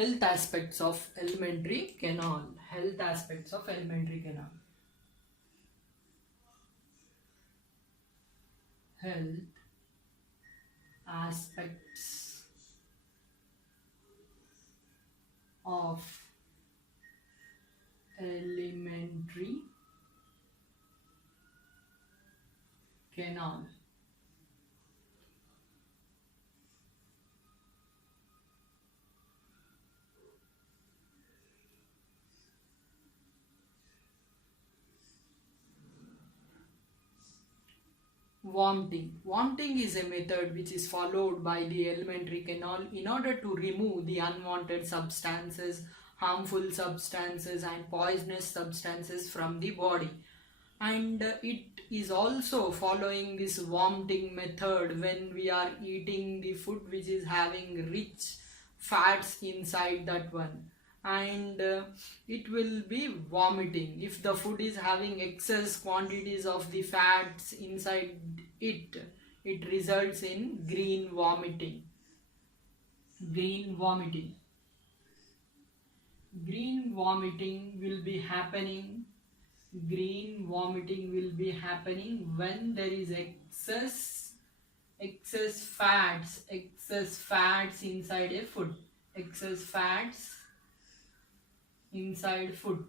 Health aspects of alimentary canal. Health aspects of alimentary canal. Health aspects of alimentary canal. Vomiting. Vomiting is a method which is followed by the alimentary canal in order to remove the unwanted substances, harmful substances and poisonous substances from the body. And it is also following this vomiting method when we are eating the food which is having rich fats inside that one, and it will be vomiting. If the food is having excess quantities of the fats inside it, it results in green vomiting. Green vomiting. Green vomiting will be happening. Green vomiting will be happening when there is excess fats inside a food. Excess fats inside food.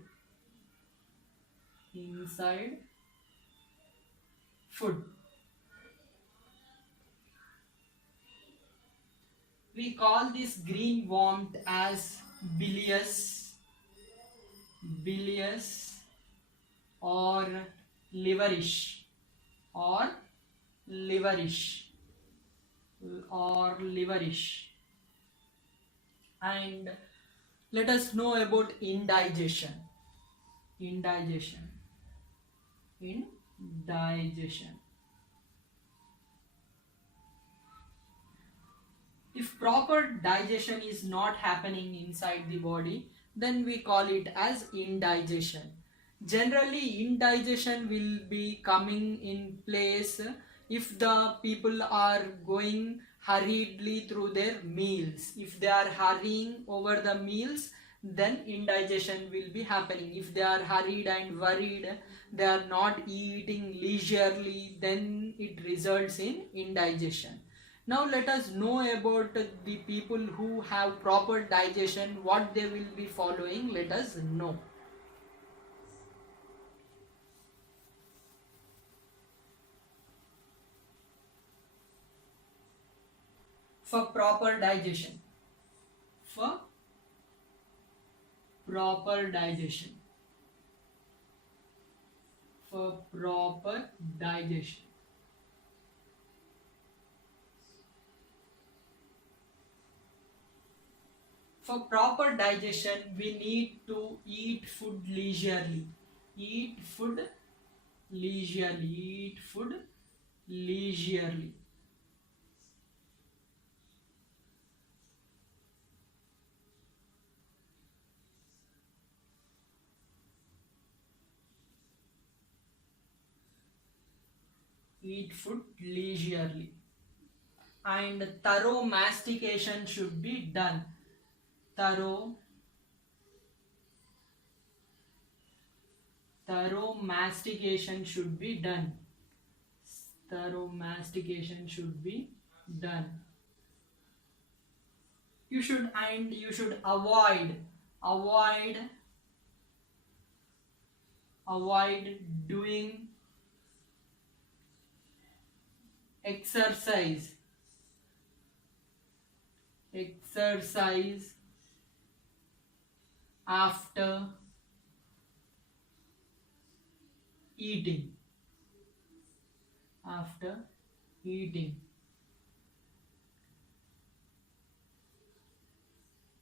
Inside food. We call this green vomit as bilious or liverish or liverish or liverish. And let us know about indigestion. Indigestion. If proper digestion is not happening inside the body, then we call it as indigestion. Generally, indigestion will be coming in place if the people are going hurriedly through their meals. If they are hurrying over the meals, then indigestion will be happening. If they are hurried and worried, they are not eating leisurely, then it results in indigestion. Now let us know about the people who have proper digestion, what they will be following. Let us know. For proper digestion. For proper digestion. For proper digestion. For proper digestion, we need to eat food leisurely. Eat food leisurely. Eat food leisurely. Eat food leisurely. And thorough mastication should be done. Thorough mastication should be done. Thorough mastication should be done. You should avoid doing exercise after eating.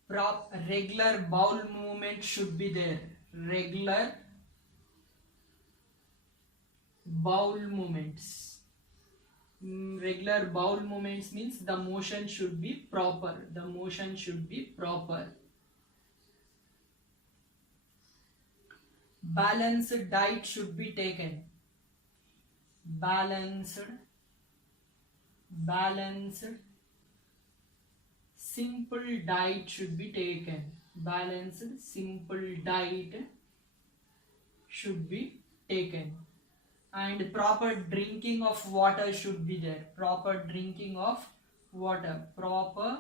Regular bowel movement should be there. Regular bowel movements. Regular bowel movements means the motion should be proper. Balanced diet should be taken. Balanced simple diet should be taken. Balanced simple diet should be taken. And proper drinking of water should be there. Proper drinking of water. Proper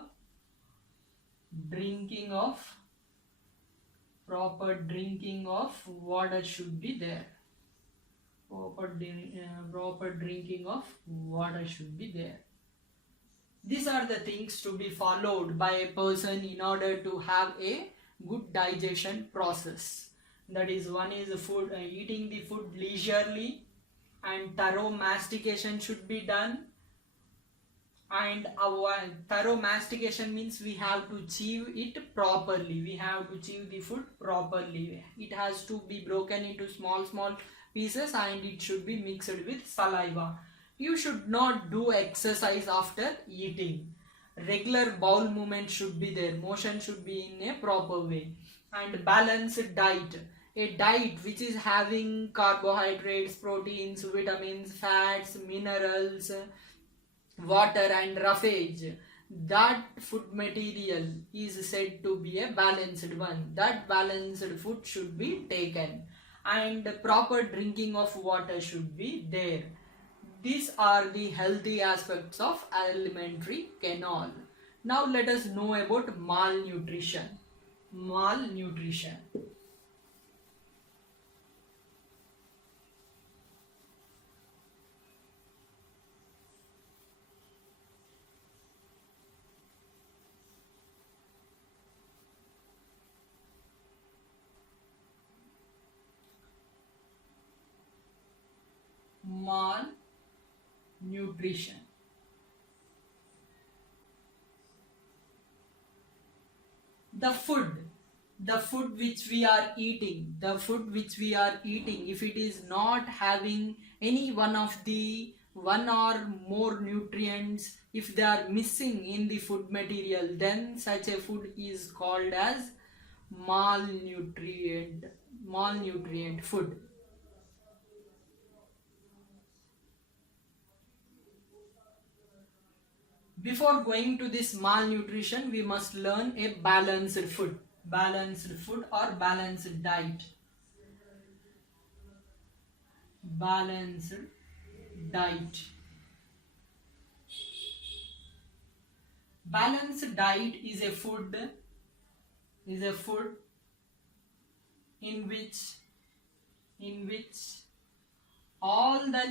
drinking of water should be there. Proper drinking of water should be there. These are the things to be followed by a person in order to have a good digestion process. That is, one is food, eating the food leisurely, and thorough mastication should be done. And thorough mastication means we have to chew it properly. We have to chew the food properly. It has to be broken into small pieces, and it should be mixed with saliva. You should not do exercise after eating. Regular bowel movement should be there. Motion should be in a proper way. And balanced diet. A diet which is having carbohydrates, proteins, vitamins, fats, minerals, water and roughage. That food material is said to be a balanced one. That balanced food should be taken. And proper drinking of water should be there. These are the healthy aspects of alimentary canal. Now let us know about malnutrition. Malnutrition. Malnutrition. The food which we are eating, if it is not having any one or more nutrients, if they are missing in the food material, then such a food is called as malnutrient food. Before going to this malnutrition, we must learn a balanced food or balanced diet. Balanced diet. Balanced diet is a food in which all the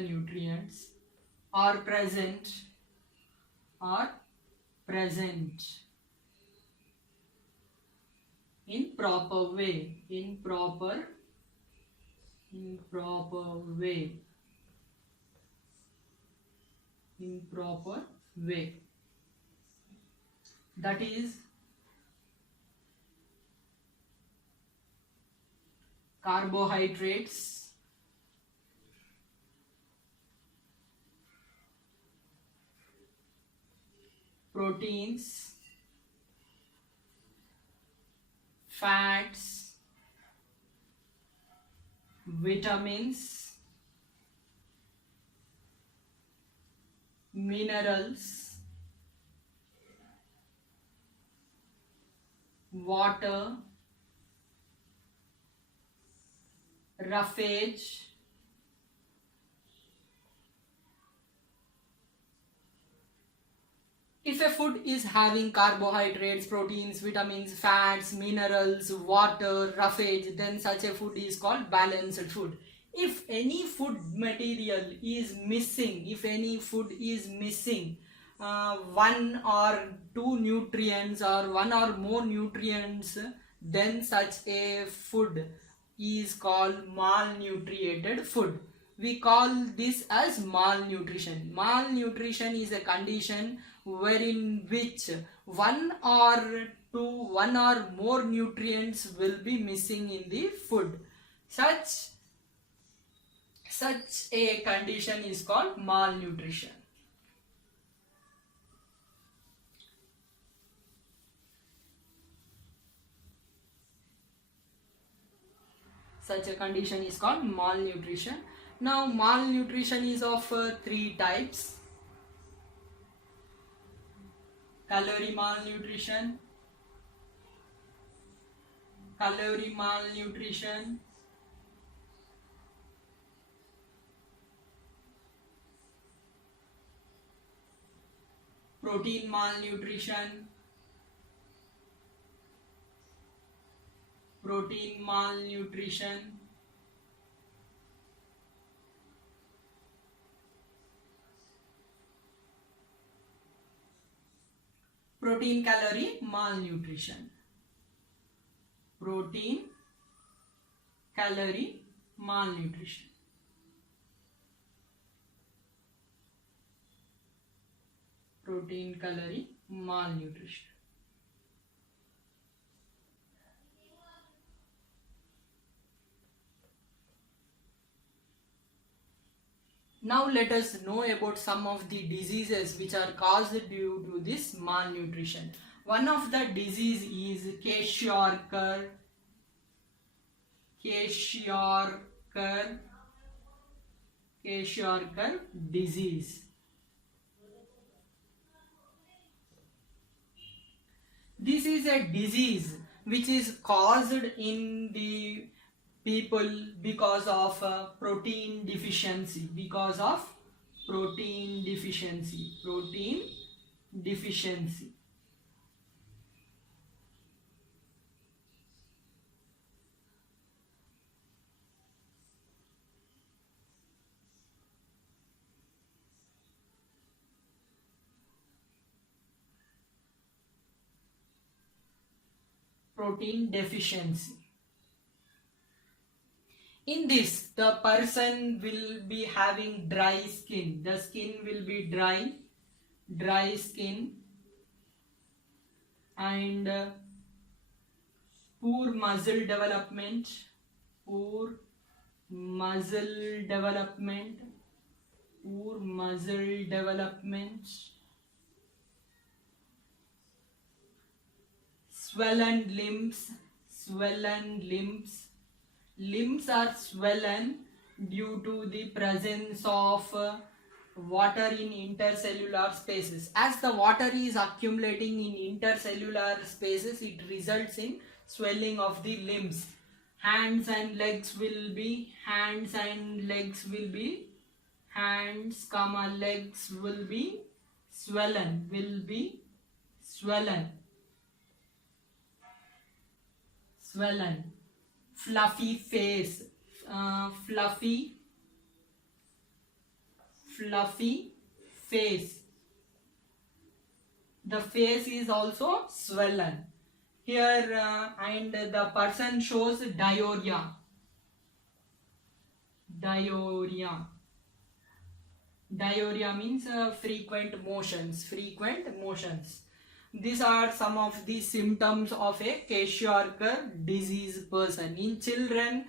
nutrients are present in proper way. That is carbohydrates, proteins, fats, vitamins, minerals, water, roughage, if a food is having carbohydrates, proteins, vitamins, fats, minerals, water, roughage, then such a food is called balanced food. If any food material is missing, one or two nutrients or one or more nutrients, then such a food is called malnutrited food. We call this as malnutrition. Malnutrition is a condition wherein which one or more nutrients will be missing in the food. Such a condition is called malnutrition. Such a condition is called malnutrition. Now malnutrition is of three types: calorie malnutrition, protein malnutrition, protein malnutrition, protein calorie malnutrition, protein calorie malnutrition. Protein calorie malnutrition. Now let us know about some of the diseases which are caused due to this malnutrition. One of the disease is kwashiorkor disease. This is a disease which is caused in the people because of protein deficiency, protein deficiency. Protein deficiency. In this, the person will be having dry skin. The skin will be dry skin, and poor muscle development, swollen limbs. Limbs are swollen due to the presence of water in intercellular spaces. As the water is accumulating in intercellular spaces, it results in swelling of the limbs. Hands, legs, legs will be swollen. Fluffy face, fluffy face. The face is also swollen here, and the person shows diarrhea. Diarrhea means frequent motions. These are some of the symptoms of a kwashiorkor disease person. In children,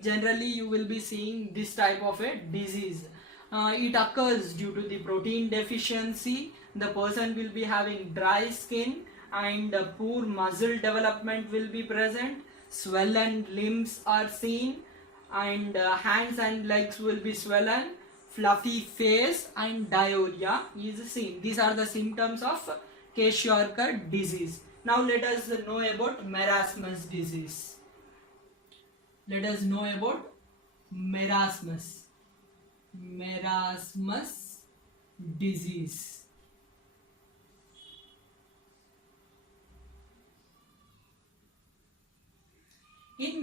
generally you will be seeing this type of a disease. It occurs due to the protein deficiency. The person will be having dry skin, and poor muscle development will be present. Swollen limbs are seen, and hands and legs will be swollen. Fluffy face and diarrhea is seen. These are the symptoms of kwashiorkor disease. Now let us know about marasmus disease. Marasmus disease. In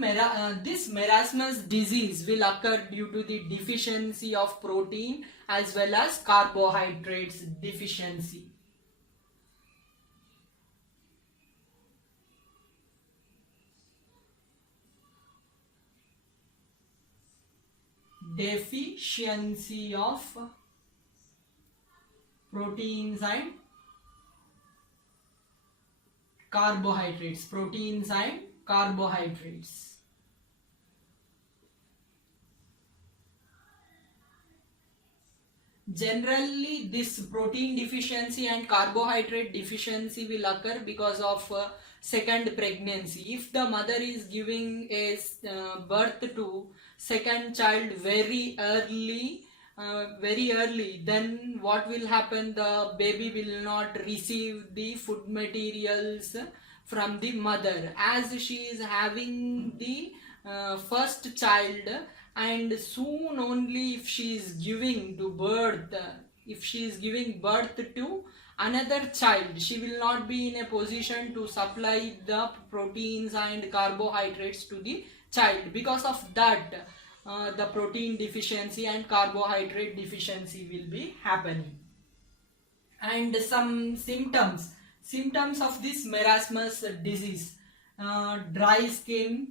this marasmus disease will occur due to the deficiency of protein as well as carbohydrates deficiency. Deficiency of proteins and carbohydrates. Generally, this protein deficiency and carbohydrate deficiency will occur because of second pregnancy. If the mother is giving a birth to second child very early, then what will happen? The baby will not receive the food materials from the mother, as she is having the first child, and soon only if she is giving to birth, if she is giving birth to another child, she will not be in a position to supply the proteins and carbohydrates to the child. Because of that, the protein deficiency and carbohydrate deficiency will be happening. And some symptoms of this marasmus disease: dry skin,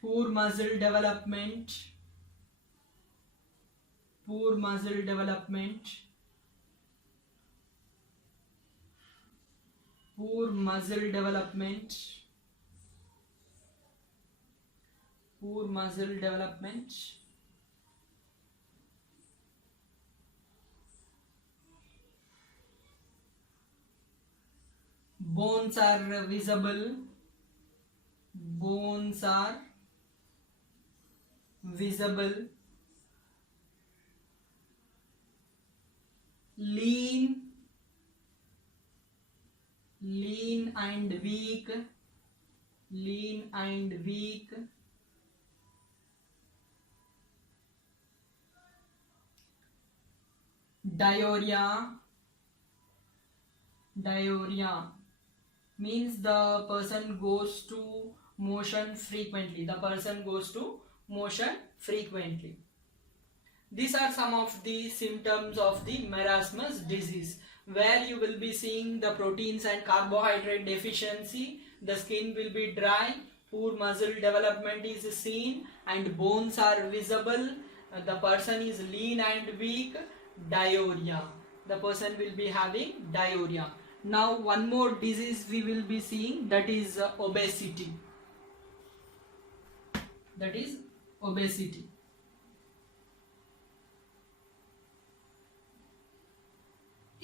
poor muscle development, poor muscle development, poor muscle development, poor muscle development, bones are visible, bones are visible, lean and weak, lean and weak, diarrhea, diarrhea means the person goes to motion frequently, the person goes to motion frequently. These are some of the symptoms of the marasmus disease, where you will be seeing the proteins and carbohydrate deficiency, the skin will be dry, poor muscle development is seen, and bones are visible, the person is lean and weak, diarrhea, the person will be having diarrhea. Now one more disease we will be seeing, that is obesity. That is obesity.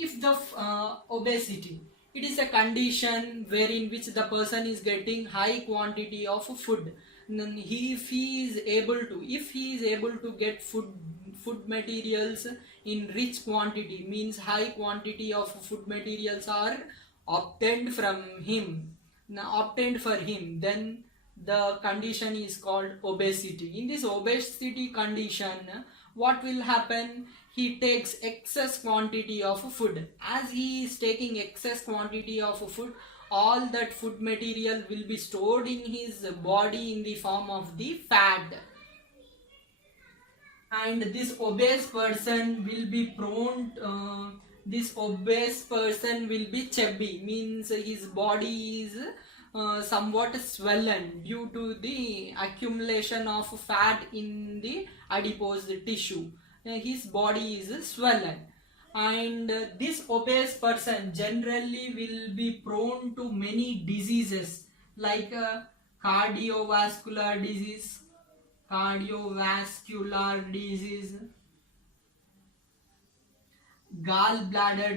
If the obesity, it is a condition wherein which the person is getting high quantity of food. Then if he is able to get food materials in rich quantity, means high quantity of food materials are obtained from him, obtained for him, then the condition is called obesity. In this obesity condition, what will happen? He takes excess quantity of food. As he is taking excess quantity of food, all that food material will be stored in his body in the form of the fat, and this obese person will be prone this obese person will be chubby, means his body is somewhat swollen due to the accumulation of fat in the adipose tissue. His body is swollen, and this obese person generally will be prone to many diseases like cardiovascular disease, gallbladder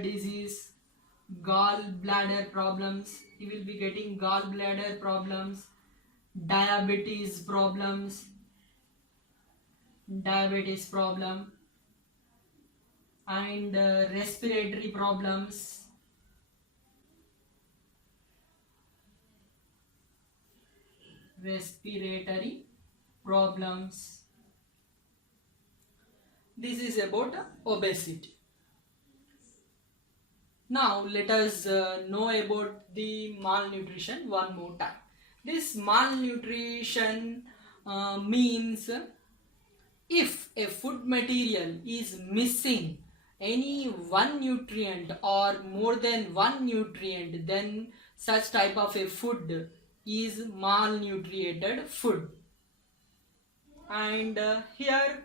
disease, gallbladder problems. He will be getting gallbladder problems, diabetes problem, and respiratory problems. This is about obesity. Now let us know about the malnutrition one more time. This malnutrition means if a food material is missing any one nutrient or more than one nutrient, then such type of a food is malnutrited food. And here